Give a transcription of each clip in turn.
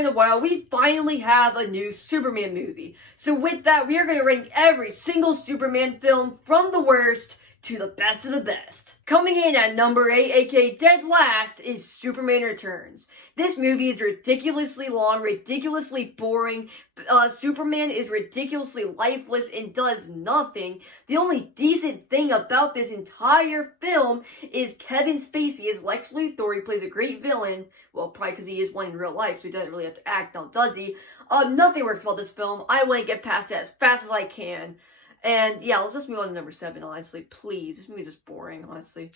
in a while, we finally have a new Superman movie. So with that, we are going to rank every single Superman film from the worst to the best of the best. Coming in at number 8, aka dead last, is Superman Returns. This movie is ridiculously long, ridiculously boring. Superman is ridiculously lifeless and does nothing. The only decent thing about this entire film is Kevin Spacey as Lex Luthor. He plays a great villain. Well, probably because he is one in real life, so he doesn't really have to act now, does he? Nothing works about this film. I want to get past it as fast as I can. And yeah, let's just move on to number 7, honestly. Please. This movie's just boring, honestly.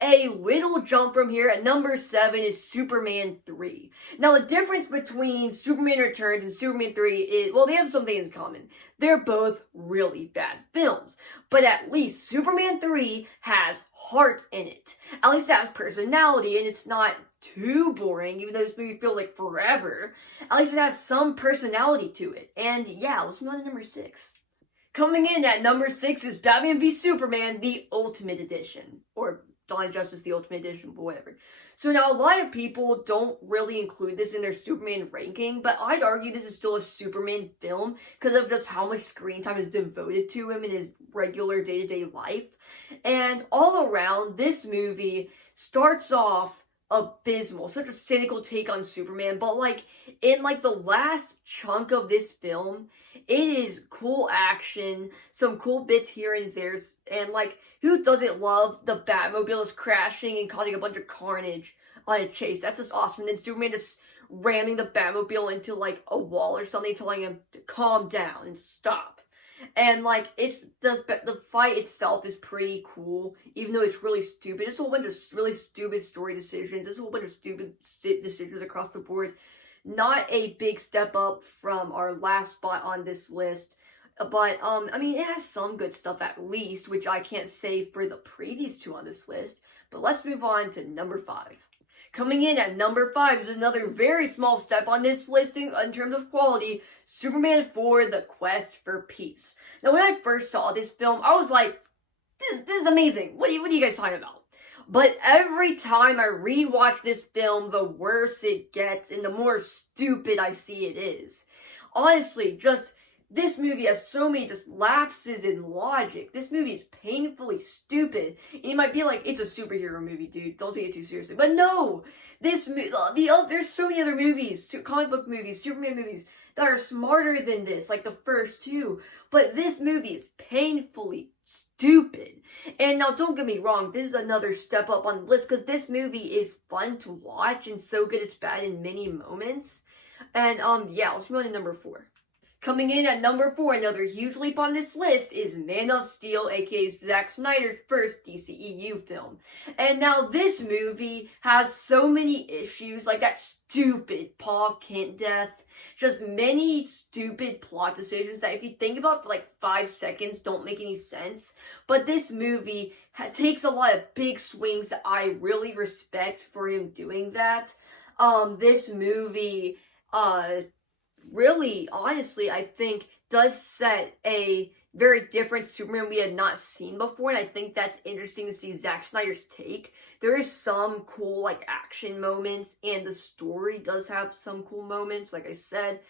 A little jump from here at number 7 is Superman 3. Now, the difference between Superman Returns and Superman 3 is, well, they have some things in common. They're both really bad films. But at least Superman 3 has heart in it. At least it has personality, and it's not too boring, even though this movie feels like forever. At least it has some personality to it. And yeah, let's move on to number 6. Coming in at number 6 is Batman v Superman, the Ultimate Edition. Or Dawn of Justice, the Ultimate Edition, but whatever. So now, a lot of people don't really include this in their Superman ranking, but I'd argue this is still a Superman film because of just how much screen time is devoted to him in his regular day-to-day life. And all around, this movie starts off abysmal, such a cynical take on Superman, but in the last chunk of this film, it is cool action, some cool bits here and there, and who doesn't love the Batmobile is crashing and causing a bunch of carnage on a chase? That's just awesome. And then Superman just ramming the Batmobile into a wall or something, telling him to calm down and stop. And it's the fight itself is pretty cool, even though it's really stupid. It's a whole bunch of really stupid story decisions. There's a whole bunch of stupid decisions across the board. Not a big step up from our last spot on this list, but I mean, it has some good stuff at least, which I can't say for the previous 2 on this list. But let's move on to number 5. Coming in at number 5 is another very small step on this listing in terms of quality, Superman 4, The Quest for Peace. Now, when I first saw this film, I was like, this is amazing. What are you guys talking about? But every time I rewatch this film, the worse it gets and the more stupid I see it is. Honestly, this movie has so many lapses in logic. This movie is painfully stupid. And you might be like, it's a superhero movie, dude. Don't take it too seriously. But no! There's so many other movies, comic book movies, Superman movies, that are smarter than this, like the first 2. But this movie is painfully stupid. And now, don't get me wrong, this is another step up on the list, because this movie is fun to watch and so good it's bad in many moments. And, yeah, let's move on to number 4. Coming in at number 4, another huge leap on this list is Man of Steel, aka Zack Snyder's first DCEU film. And now this movie has so many issues, like that stupid Paul Kent death, just many stupid plot decisions that if you think about for 5 seconds don't make any sense. But this movie takes a lot of big swings that I really respect for him doing that. This movie, really, honestly, I think does set a very different Superman we had not seen before, and I think that's interesting to see Zack Snyder's take. There is some cool, action moments, and the story does have some cool moments, like I said.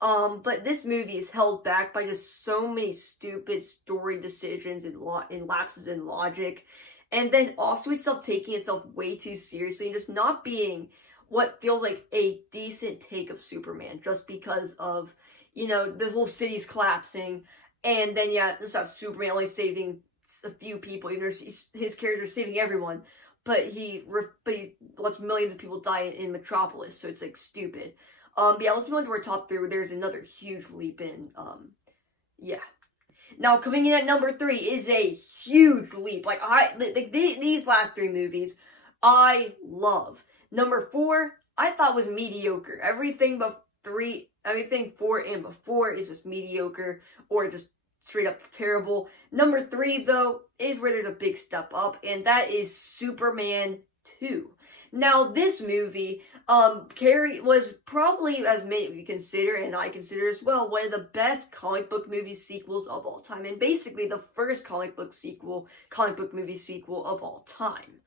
But this movie is held back by just so many stupid story decisions and lapses in logic, and then also itself taking itself way too seriously, and just not being what feels like a decent take of Superman, just because of, the whole city's collapsing, and then, yeah, just have Superman only saving a few people, even though his character is saving everyone, but he lets millions of people die in Metropolis, so it's, stupid. But yeah, let's move on to our top 3, where there's another huge leap in, yeah. Now, coming in at number 3 is a huge leap. These last 3 movies, I love. Number 4, I thought was mediocre. Everything 4 and before is just mediocre or just straight up terrible. Number 3, though, is where there's a big step up, and that is Superman 2. Now, this movie, was probably, as many of you consider, and I consider as well, one of the best comic book movie sequels of all time, and basically the first comic book movie sequel of all time.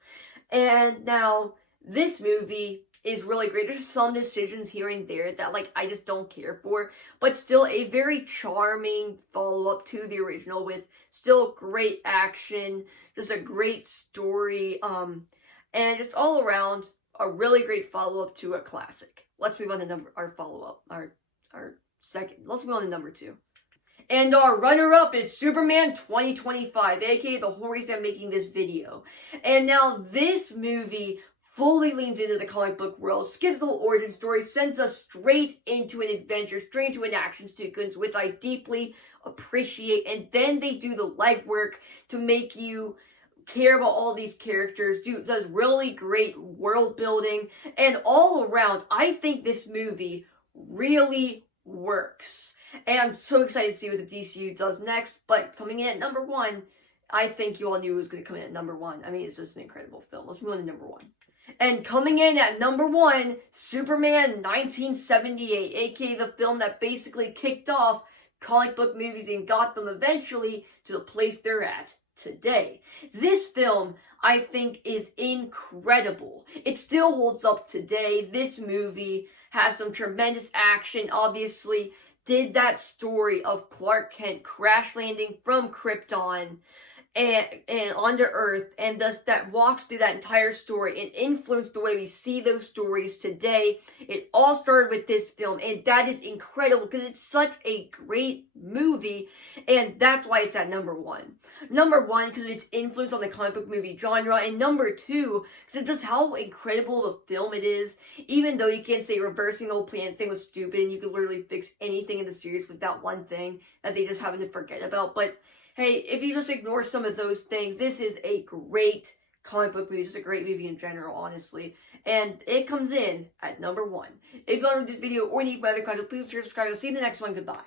And now, this movie is really great. There's some decisions here and there that, like, I just don't care for, but still a very charming follow-up to the original with still great action, just a great story, and just all around a really great follow-up to a classic. Let's move on to let's move on to number 2. And our runner-up is Superman 2025, aka the whole reason I'm making this video. And now this movie fully leans into the comic book world, skips the whole origin story, sends us straight into an adventure, straight into an action sequence, which I deeply appreciate. And then they do the legwork to make you care about all these characters, does really great world building, and all around, I think this movie really works. And I'm so excited to see what the DCU does next, but coming in at number 1, I think you all knew it was going to come in at number 1. I mean, it's just an incredible film. Let's move on to number 1. And coming in at number 1, Superman 1978, aka the film that basically kicked off comic book movies and got them eventually to the place they're at today. This film, I think, is incredible. It still holds up today. This movie has some tremendous action, obviously. Did that story of Clark Kent crash landing from Krypton and onto Earth, and thus that walks through that entire story and influenced the way we see those stories today. It all started with this film, and that is incredible because it's such a great movie, and that's why it's at number 1. Number 1, because of its influence on the comic book movie genre, and number 2, because it does how incredible the film it is, even though you can't say reversing the whole planet thing was stupid, and you could literally fix anything in the series with that one thing that they just happen to forget about, but hey, if you just ignore some of those things, this is a great comic book movie, just a great movie in general, honestly. And it comes in at number 1. If you like this video or any other content, please subscribe. I'll see you in the next one. Goodbye.